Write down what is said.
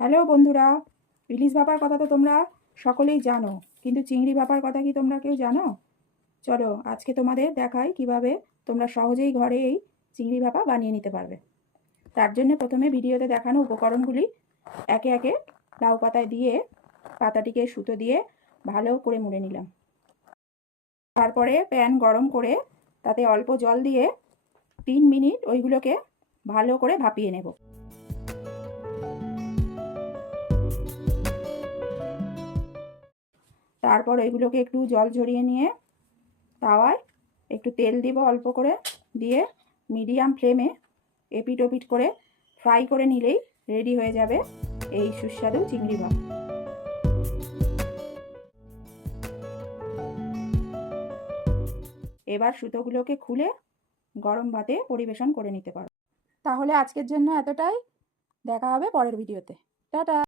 Hello বন্ধুরা, ইলিশ ভাপার কথা তো তোমরা সকলেই জানো, কিন্তু চিংড়ি ভাপার কথা কি তোমরা কেউ জানো? চলো আজকে তোমাদের দেখাই কিভাবে তোমরা সহজেই ঘরে এই চিংড়ি ভাপা বানিয়ে নিতে পারবে। তার জন্য প্রথমে ভিডিওতে দেখানো উপকরণগুলি একে একে লাউ পাতায় দিয়ে পাতাটিকে সুতো দিয়ে ভালো করে মুড়ে নিলাম। তারপরে প্যান গরম করে তাতে অল্প জল দিয়ে 3 মিনিট ওইগুলোকে ভালো করে ভাপিয়ে নেব। তারপর এগুলোকে একটু জল ঝরিয়ে নিয়ে তাওয়ায় একটু তেল দিব অল্প করে, দিয়ে মিডিয়াম ফ্লেমে এপিট ওপিট করে ফ্রাই করে নিলেই রেডি হয়ে যাবে এই সুস্বাদু চিংড়ি ভাপা। এবার সুতোগুলোকে খুলে গরম ভাতে পরিবেশন করে নিতে পারো। তাহলে আজকের জন্য এতটাই, দেখা হবে পরের ভিডিওতে। টাটা।